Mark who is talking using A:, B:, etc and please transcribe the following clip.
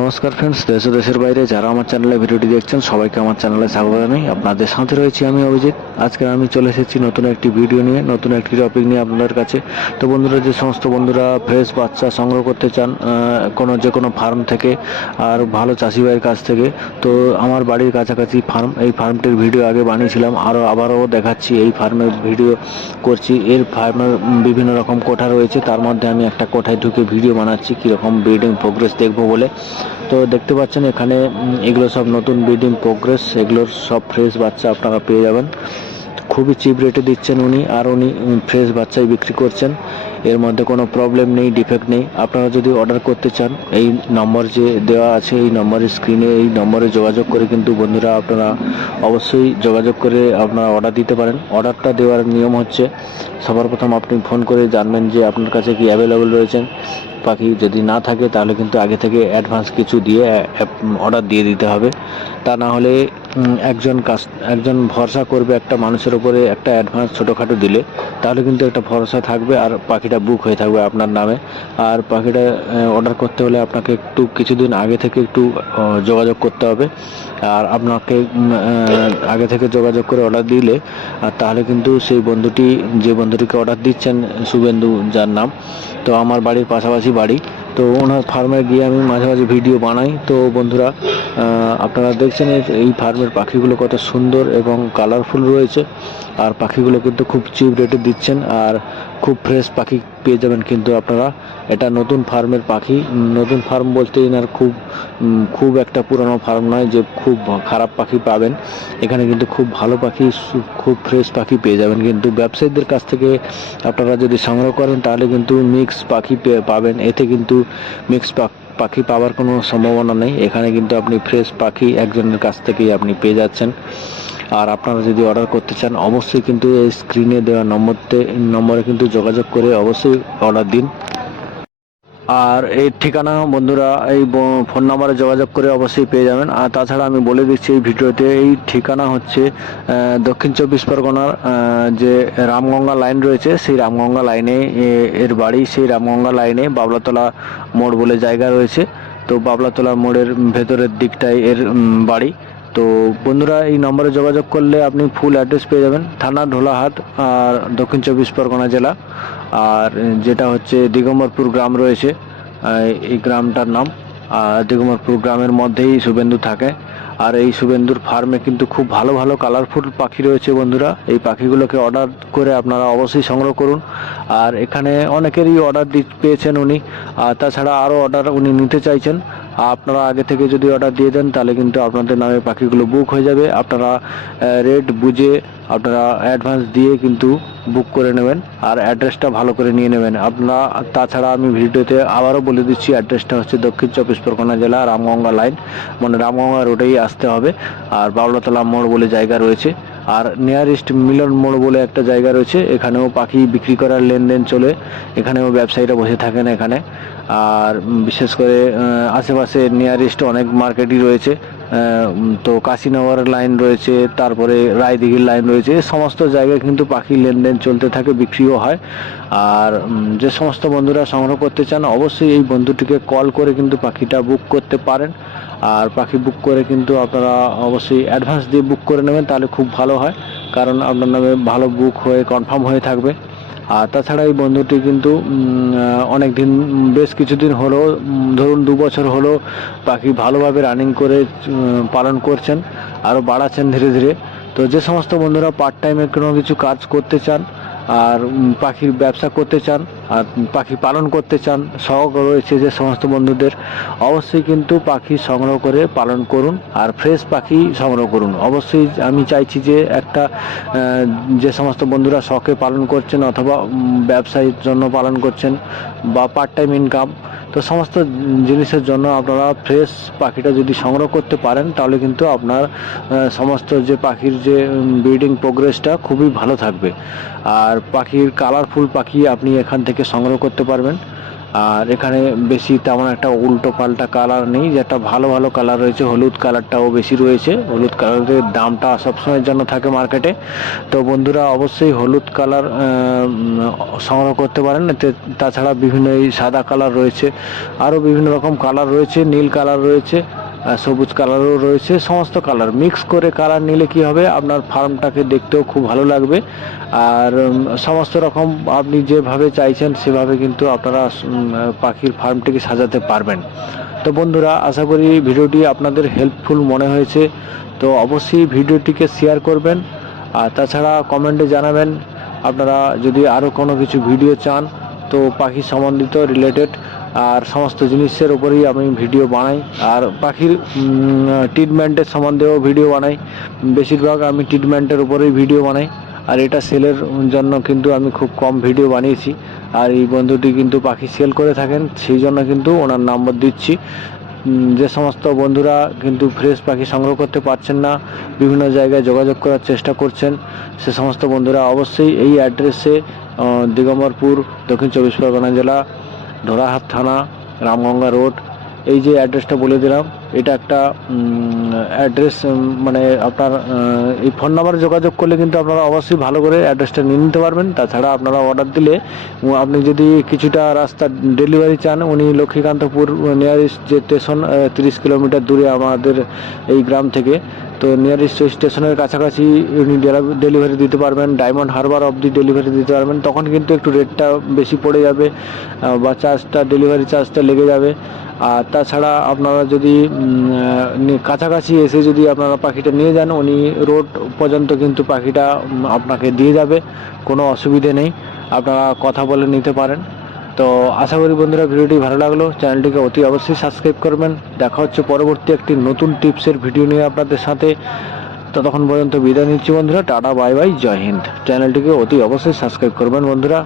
A: নমস্কার ফ্রেন্ডস দেশ দেশের বাইরে যারা আমার চ্যানেলে ভিডিওটি দেখছেন, সবাইকে আমার চ্যানেলে স্বাগত জানাই। আপনাদের সাথে রয়েছি আমি অভিজিৎ। আজকে আমি চলে এসেছি নতুন একটি ভিডিও নিয়ে, নতুন একটি টপিক নিয়ে আপনাদের কাছে। তো বন্ধুরা, যে সমস্ত বন্ধুরা ফ্রেশ বাচ্চা সংগ্রহ করতে চান কোনো যে কোনো ফার্ম থেকে আর ভালো চাষি ভাইয়ের কাছ থেকে, তো আমার বাড়ির কাছাকাছি ফার্ম এই ফার্মটির ভিডিও আগে বানিয়েছিলাম আরও আবারও দেখাচ্ছি এই ফার্মের ভিডিও করছি। এর ফার্মের বিভিন্ন রকম কোঠা রয়েছে, তার মধ্যে আমি একটা কোঠায় ঢুকে ভিডিও বানাচ্ছি, কীরকম ব্রিডিং প্রোগ্রেস দেখব বলে। তো দেখতে পাচ্ছেন এখানে এগুলো সব নতুন ব্রিডিং প্রোগ্রেস এগুলোর সব ফ্রেশ বাচ্চা আপনারা পেয়ে যাবেন। খুবই চিপ রেটে দিচ্ছেন উনি, আর উনি ফ্রেশ বাচ্চাই বিক্রি করছেন। এর মধ্যে কোনো প্রবলেম নেই ডিফেক্ট নেই। আপনারা যদি অর্ডার করতে চান, এই নম্বর যে দেওয়া আছে, এই নম্বরের স্ক্রিনে এই নম্বরে যোগাযোগ করে কিন্তু বন্ধুরা আপনারা অবশ্যই যোগাযোগ করে আপনারা অর্ডার দিতে পারেন। অর্ডারটা দেওয়ার নিয়ম হচ্ছে, সবার প্রথম আপনি ফোন করে জানবেন যে আপনার কাছে কি অ্যাভেলেবল রয়েছেন। পাখি যদি না থাকে, তাহলে কিন্তু আগে থেকে অ্যাডভান্স কিছু দিয়ে অর্ডার দিয়ে দিতে হবে। তা না হলে একজন কাস, একজন ভরসা করবে একটা মানুষের উপরে একটা অ্যাডভান্স ছোটোখাটো দিলে, তাহলে কিন্তু একটা ভরসা থাকবে। আর পাখিটা বুক হয়ে থাকবে আপনার নামে। আর পাখিটা অর্ডার করতে হলে আপনাকে একটু কিছুদিন আগে থেকে একটু যোগাযোগ করতে হবে। আর আপনাকে আগে থেকে যোগাযোগ করে অর্ডার দিলে, আর তাহলে কিন্তু সেই বন্ধুটি, যে বন্ধুটিকে অর্ডার দিচ্ছেন শুভেন্দু, যার নাম, তো আমার বাড়ির পাশাপাশি বাড়ি। তো ওনার ফার্মে গিয়ে আমি মাঝে মাঝে ভিডিও বানাই। তো বন্ধুরা আপনারা দেখছেন এই- ফার্মের পাখিগুলো কত সুন্দর এবং কালারফুল রয়েছে। আর পাখিগুলো কিন্তু খুব চিপ রেটে দিচ্ছেন আর খুব ফ্রেশ পাখি পেয়ে যাবেন কিন্তু আপনারা। এটা নতুন ফার্মের পাখি। নতুন ফার্ম বলতে এনার খুব খুব একটা পুরানো ফার্ম নয় যে খুব খারাপ পাখি পাবেন। এখানে কিন্তু খুব ভালো পাখি খুব ফ্রেশ পাখি পেয়ে যাবেন কিন্তু ব্যবসায়ীদের কাছ থেকে আপনারা যদি সংগ্রহ করেন তাহলে কিন্তু মিক্স পাখি পাবেন। এতে কিন্তু মিক্স পাখি পাওয়ার কোনো সম্ভাবনা নেই। এখানে কিন্তু আপনি ফ্রেশ পাখি একজনের কাছ থেকেই আপনি পেয়ে যাচ্ছেন। আর আপনারা যদি অর্ডার করতে চান, অবশ্যই কিন্তু এই স্ক্রিনে দেওয়া নম্বরতে নম্বরে কিন্তু যোগাযোগ করে অবশ্যই অর্ডার দিন। আর এই ঠিকানা বন্ধুরা, এই ফোন নাম্বারে যোগাযোগ করে অবশ্যই পেয়ে যাবেন। আর তাছাড়া আমি বলে দিচ্ছি এই ভিডিওতে, এই ঠিকানা হচ্ছে দক্ষিণ চব্বিশ পরগনার যে রামগঙ্গা লাইন রয়েছে, সেই রামগঙ্গা লাইনে এর বাড়ি সেই রামগঙ্গা লাইনে বাবলাতলা মোড় বলে জায়গা রয়েছে। তো বাবলাতলা মোড়ের ভেতরের দিকটাই এর বাড়ি। তো বন্ধুরা এই নম্বরে যোগাযোগ করলে আপনি ফুল অ্যাড্রেস পেয়ে যাবেন। থানা ঢোলাহাট, আর দক্ষিণ চব্বিশ পরগনা জেলা। আর যেটা হচ্ছে দিগম্বরপুর গ্রাম রয়েছে এই গ্রামটার নাম। আর দিগম্বরপুর গ্রামের মধ্যেই শুভেন্দু থাকে। আর এই শুভেন্দুর ফার্মে কিন্তু খুব ভালো ভালো কালারফুল পাখি রয়েছে বন্ধুরা। এই পাখিগুলোকে অর্ডার করে আপনারা অবশ্যই সংগ্রহ করুন। আর এখানে অনেকেরই অর্ডার দি পেয়েছেন উনি। আর তাছাড়া আরও অর্ডার উনি নিতে চাইছেন। আপনারা আগে থেকে যদি অর্ডার দিয়ে দেন, তাহলে কিন্তু আপনাদের নামে পাখিগুলো বুক হয়ে যাবে। আপনারা রেট বুঝে আপনারা অ্যাডভান্স দিয়ে কিন্তু বুক করে নেবেন আর অ্যাড্রেসটা ভালো করে নিয়ে নেবেন। আপনারা, তাছাড়া আমি ভিডিওতে আবারও বলে দিচ্ছি অ্যাড্রেসটা হচ্ছে দক্ষিণ চব্বিশ পরগনা জেলা রামগঙ্গা লাইন মানে রামগঙ্গা রোডেই আসতে হবে। আর বাউলাতলা মোড় বলে জায়গা রয়েছে। আর নিয়ারেস্ট মিলন মোড় বলে একটা জায়গা রয়েছে, এখানেও পাখি বিক্রি করার লেনদেন চলে, এখানেও ব্যবসায়ীরা বসে থাকেন এখানে। আর বিশেষ করে আশেপাশে নিয়ারেস্ট অনেক মার্কেটই রয়েছে তো কাশীনগর লাইন রয়েছে, তারপরে রায়দিঘির লাইন রয়েছে সমস্ত জায়গায় কিন্তু পাখির লেনদেন চলতে থাকে, বিক্রিও হয়। আর যে সমস্ত বন্ধুরা সংগ্রহ করতে চান, অবশ্যই এই বন্ধুটিকে কল করে কিন্তু পাখিটা বুক করতে পারেন। আর পাখি বুক করে কিন্তু আপনারা অবশ্যই অ্যাডভান্স দিয়ে বুক করে নেবেন, তাহলে খুব ভালো হয়। কারণ আপনার নামে ভালো বুক হয়ে কনফার্ম হয়ে থাকবে। আর তাছাড়া এই বন্ধুটি কিন্তু অনেক দিন বেশ কিছুদিন হলো ধরুন দু বছর হলো পাখি ভালোভাবে রানিং করে পালন করছেন, আরও বাড়াচ্ছেন ধীরে ধীরে। তো যে সমস্ত বন্ধুরা পার্ট টাইমে কোনো কিছু কাজ করতে চান আর পাখির ব্যবসা করতে চান আর পাখি পালন করতে চান, শখ রয়েছে যে সমস্ত বন্ধুদের, অবশ্যই কিন্তু পাখি সংগ্রহ করে পালন করুন আর ফ্রেশ পাখি সংগ্রহ করুন। অবশ্যই আমি চাইছি যে একটা যে সমস্ত বন্ধুরা শখে পালন করছেন অথবা ব্যবসায়ীর জন্য পালন করছেন বা পার্ট টাইম ইনকাম তো সমস্ত জিনিসের জন্য আপনারা ফ্রেশ পাখিটা যদি সংগ্রহ করতে পারেন, তাহলে কিন্তু আপনার সমস্ত যে পাখির যে ব্রিডিং প্রোগ্রেসটা খুবই ভালো থাকবে। আর পাখির কালারফুল পাখি আপনি এখান থেকে সংগ্রহ করতে পারবেন। আর এখানে বেশি তেমন একটা উল্টো পাল্টা কালার নেই, যেটা ভালো ভালো কালার রয়েছে। হলুদ কালারটাও বেশি রয়েছে। হলুদ কালারের দামটা সবসময়ের জন্য থাকে মার্কেটে তো বন্ধুরা অবশ্যই হলুদ কালার সংগ্রহ করতে পারেন। তাছাড়া বিভিন্ন এই সাদা কালার রয়েছে। আরও বিভিন্ন রকম কালার রয়েছে, নীল কালার রয়েছে। সবুজ কালারও রয়েছে, সমস্ত কালার। মিক্স করে কালার নিলে কি হবে? আপনার ফার্মটাকে দেখতেও খুব ভালো লাগবে। আর সমস্ত রকম আপনি যেভাবে চাইছেন, সেভাবে কিন্তু আপনারা পাখির ফার্মটিকে সাজাতে পারবেন। তো বন্ধুরা, আশা করি ভিডিওটি আপনাদের হেল্পফুল মনে হয়েছে। তো অবশ্যই ভিডিওটিকে শেয়ার করবেন। আর তাছাড়া কমেন্টে জানাবেন, আপনারা যদি আরও কোনো কিছু ভিডিও চান, তো পাখি সম্বন্ধিত রিলেটেড আর সমস্ত জিনিসের উপরেই আমি ভিডিও বানাই। আর পাখির ট্রিটমেন্টের সম্বন্ধেও ভিডিও বানাই। বেশিরভাগ আমি ট্রিটমেন্টের উপরেই ভিডিও বানাই। আর এটা সেলের জন্য কিন্তু আমি খুব কম ভিডিও বানিয়েছি। আর এই বন্ধুটি কিন্তু পাখি সেল করে থাকেন, সেই জন্য কিন্তু ওনার নাম্বার দিচ্ছি। যে সমস্ত বন্ধুরা কিন্তু ফ্রেশ পাখি সংগ্রহ করতে পারছেন না, বিভিন্ন জায়গায় যোগাযোগ করার চেষ্টা করছেন, সে সমস্ত বন্ধুরা অবশ্যই এই অ্যাড্রেসে দিগম্বরপুর, দক্ষিণ চব্বিশ পরগনা জেলা ধরাহাট থানা রামগঙ্গা রোড এই যে অ্যাড্রেসটা বলে দিলাম। এটা একটা অ্যাড্রেস মানে আপনার এই ফোন নাম্বারে যোগাযোগ করলে কিন্তু আপনারা অবশ্যই ভালো করে অ্যাড্রেসটা নিয়ে নিতে পারবেন। তাছাড়া আপনারা অর্ডার দিলে আপনি যদি কিছুটা রাস্তা ডেলিভারি চান, উনি লক্ষ্মীকান্তপুর নিয়ারেস্ট যে স্টেশন তিরিশ কিলোমিটার দূরে আমাদের এই গ্রাম থেকে, তো নিয়ারেস্ট স্টেশনের কাছাকাছি উনি ডেলিভারি দিতে পারবেন ডায়মন্ড হারবার অবধি ডেলিভারি দিতে পারবেন। তখন কিন্তু একটু রেটটা বেশি পড়ে যাবে বা চার্জটা ডেলিভারি চার্জটা লেগে যাবে। আর তাছাড়া আপনারা যদি কাছাকাছি এসে যদি আপনারা পাখিটা নিয়ে যান, উনি রোড পর্যন্ত কিন্তু পাখিটা আপনাকে দিয়ে যাবে, কোনো অসুবিধে নেই, আপনারা কথা বলে নিতে পারেন। তো আশা করি বন্ধুরা ভিডিওটি ভালো লাগল, চ্যানেলটিকে অতি অবশ্যই সাবস্ক্রাইব করবেন। দেখা হচ্ছে পরবর্তী একটি নতুন টিপসের ভিডিও নিয়ে আপনাদের সাথে। ততক্ষণ পর্যন্ত বিদায় নিচ্ছি বন্ধুরা, tata, bye bye, Jai Hind. চ্যানেলটিকে অতি অবশ্যই সাবস্ক্রাইব করবেন বন্ধুরা।